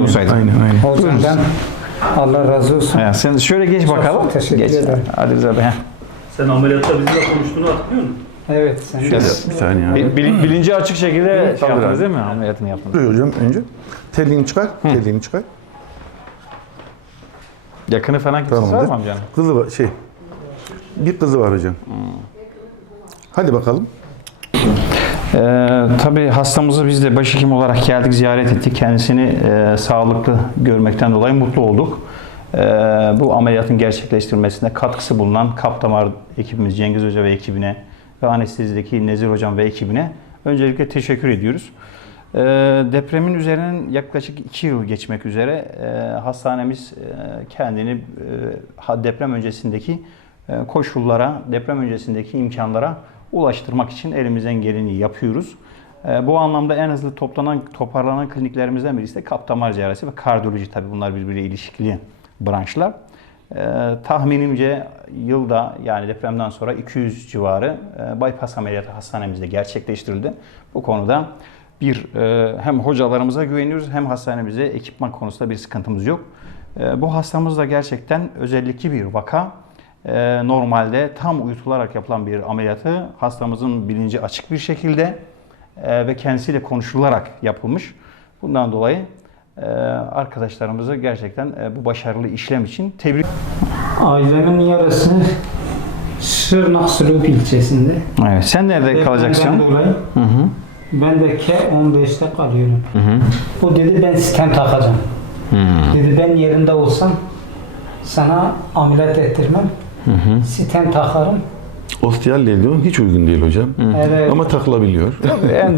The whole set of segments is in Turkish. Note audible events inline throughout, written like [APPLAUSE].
müsait. Aynen aynen. Hocamdan Allah razı olsun. Ya sen şöyle geç bakalım. teşekkür geç. ederim. Hadi Rıza Bey. Sen ameliyatta bizimle konuştuğunu hatırlıyor musun? Evet. Sen Şöyle bir saniye abi. Bil- bil- bilinci açık şekilde şey tabii yaptınız abi. değil mi? Ameliyatını yaptınız. Şuraya hocam önce. Telliğini çıkar. Telliğini çıkar. Yakını falan kimsesi var Tamamdır. mı amcanın? Kızı var şey. Bir kızı var hocam. Hadi bakalım. Ee, tabii hastamızı biz de başhekim olarak geldik, ziyaret ettik. Kendisini e, sağlıklı görmekten dolayı mutlu olduk. Ee, bu ameliyatın gerçekleştirilmesinde katkısı bulunan Kapdamar ekibimiz Cengiz Hoca ve ekibine ve anestezideki Nezir Hocam ve ekibine öncelikle teşekkür ediyoruz. Ee, depremin üzerinden yaklaşık 2 yıl geçmek üzere e, hastanemiz e, kendini e, deprem öncesindeki e, koşullara, deprem öncesindeki imkanlara ulaştırmak için elimizden geleni yapıyoruz. E, Bu anlamda en hızlı toplanan, toparlanan kliniklerimizden birisi de kaptamar cerrahisi ve kardiyoloji tabii bunlar birbiriyle ilişkili branşlar. E, tahminimce yılda yani depremden sonra 200 civarı e, bypass ameliyatı hastanemizde gerçekleştirildi. Bu konuda bir e, hem hocalarımıza güveniyoruz hem hastanemize ekipman konusunda bir sıkıntımız yok. E, bu hastamız da gerçekten özellikli bir vaka. E, normalde tam uyutularak yapılan bir ameliyatı hastamızın bilinci açık bir şekilde e, ve kendisiyle konuşularak yapılmış. Bundan dolayı e, arkadaşlarımızı gerçekten e, bu başarılı işlem için tebrik Ailemin yarısı Şırnak Sürüp ilçesinde. Evet. Sen nerede kalacaksın? Depremden dolayı Hı hı. Ben de K15'te kalıyorum. Hı hı. O dedi ben sistem takacağım. Hı Dedi ben yerinde olsam sana ameliyat ettirmem. Hı. Sistem takarım. Osteal lediyon hiç uygun değil hocam. Evet. Ama takılabiliyor.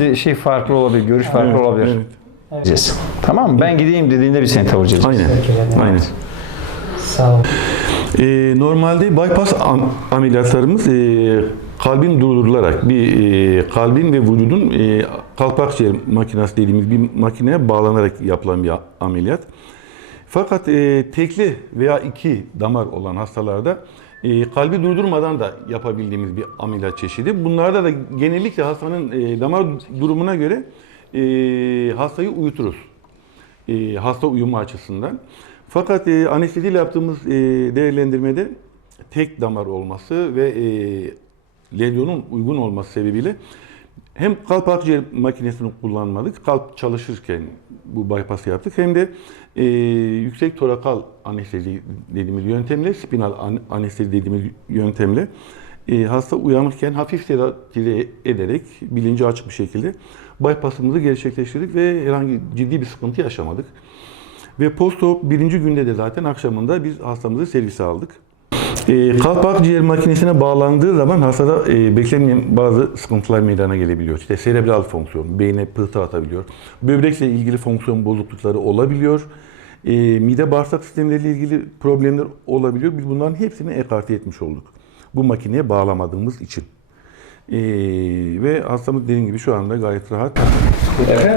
de şey farklı olabilir, görüş farklı olabilir. Evet. Diyeceğiz. Tamam mı? Ben gideyim dediğinde bir seni tavırcayız. Aynen. Aynen. Sağ ol. Ee, normalde bypass am- ameliyatlarımız e, kalbin durdurularak bir e, kalbin ve vücudun e, kalp ciğer makinesi dediğimiz bir makineye bağlanarak yapılan bir ameliyat. Fakat e, tekli veya iki damar olan hastalarda e, kalbi durdurmadan da yapabildiğimiz bir ameliyat çeşidi. Bunlarda da genellikle hastanın e, damar durumuna göre e, hastayı uyuturuz. E, hasta uyumu açısından. Fakat e, anesteziyle yaptığımız e, değerlendirmede tek damar olması ve e, lezyonun uygun olması sebebiyle hem kalp akciğer makinesini kullanmadık, kalp çalışırken bu bypass'ı yaptık hem de e, yüksek torakal anestezi dediğimiz yöntemle, spinal an- anestezi dediğimiz yöntemle e, hasta uyanırken hafif sedatize ederek bilinci açık bir şekilde bypass'ımızı gerçekleştirdik ve herhangi ciddi bir sıkıntı yaşamadık. Ve post-op birinci günde de zaten akşamında biz hastamızı servise aldık. E, kalp akciğer makinesine bağlandığı zaman hastada e, beklenmeyen bazı sıkıntılar meydana gelebiliyor. İşte serebral fonksiyon, beyne pıhtı atabiliyor. Böbrekle ilgili fonksiyon bozuklukları olabiliyor. E, mide bağırsak sistemleriyle ilgili problemler olabiliyor. Biz bunların hepsini ekarte etmiş olduk. Bu makineye bağlamadığımız için. E, ve hastamız dediğim gibi şu anda gayet rahat.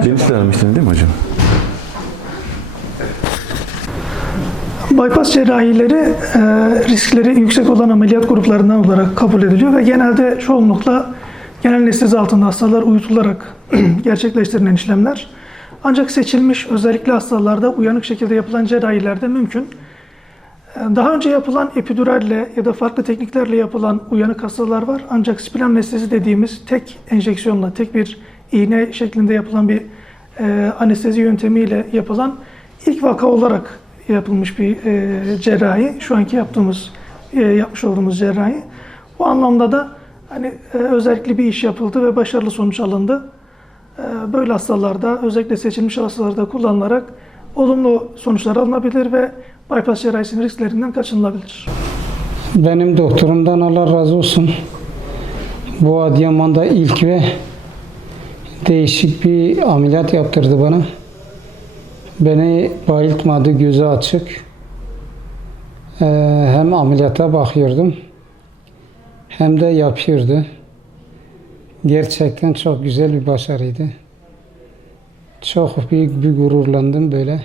Beni tanımıştın değil mi hocam? Bypass cerrahileri e, riskleri yüksek olan ameliyat gruplarından olarak kabul ediliyor ve genelde çoğunlukla genel anestezi altında hastalar uyutularak [CLEARS THROAT] gerçekleştirilen işlemler. Ancak seçilmiş özellikle hastalarda uyanık şekilde yapılan cerrahilerde mümkün. E, Daha önce yapılan epiduralle ya da farklı tekniklerle yapılan uyanık hastalar var. Ancak spinal anestezi dediğimiz tek enjeksiyonla, tek bir iğne şeklinde yapılan bir e, anestezi yöntemiyle yapılan ilk vaka olarak yapılmış bir e, cerrahi. Şu anki yaptığımız, e, yapmış olduğumuz cerrahi. Bu anlamda da hani e, özellikle bir iş yapıldı ve başarılı sonuç alındı. E, böyle hastalarda, özellikle seçilmiş hastalarda kullanılarak olumlu sonuçlar alınabilir ve bypass cerrahisinin risklerinden kaçınılabilir. Benim doktorumdan Allah razı olsun. Bu Adıyaman'da ilk ve değişik bir ameliyat yaptırdı bana. Beni bayıltmadı, gözü açık. Ee, hem ameliyata bakıyordum hem de yapıyordu. Gerçekten çok güzel bir başarıydı. Çok büyük bir gururlandım böyle.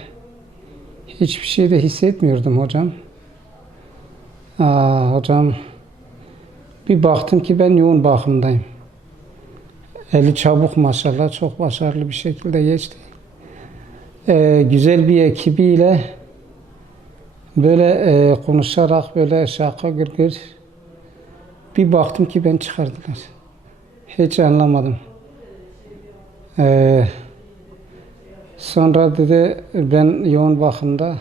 Hiçbir şey de hissetmiyordum hocam. Aa, hocam bir baktım ki ben yoğun bakımdayım. Eli çabuk maşallah çok başarılı bir şekilde geçti. E, güzel bir ekibiyle böyle e, konuşarak böyle şaka gırgır bir baktım ki ben çıkardılar. Hiç anlamadım. E, sonra dedi ben yoğun bakımda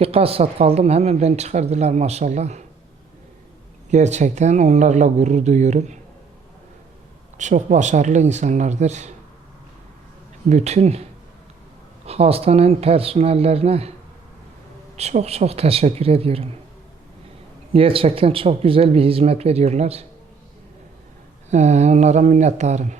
birkaç saat kaldım hemen beni çıkardılar maşallah. Gerçekten onlarla gurur duyuyorum. Çok başarılı insanlardır. Bütün hastanın personellerine çok çok teşekkür ediyorum. Gerçekten çok güzel bir hizmet veriyorlar. Ee, onlara minnettarım.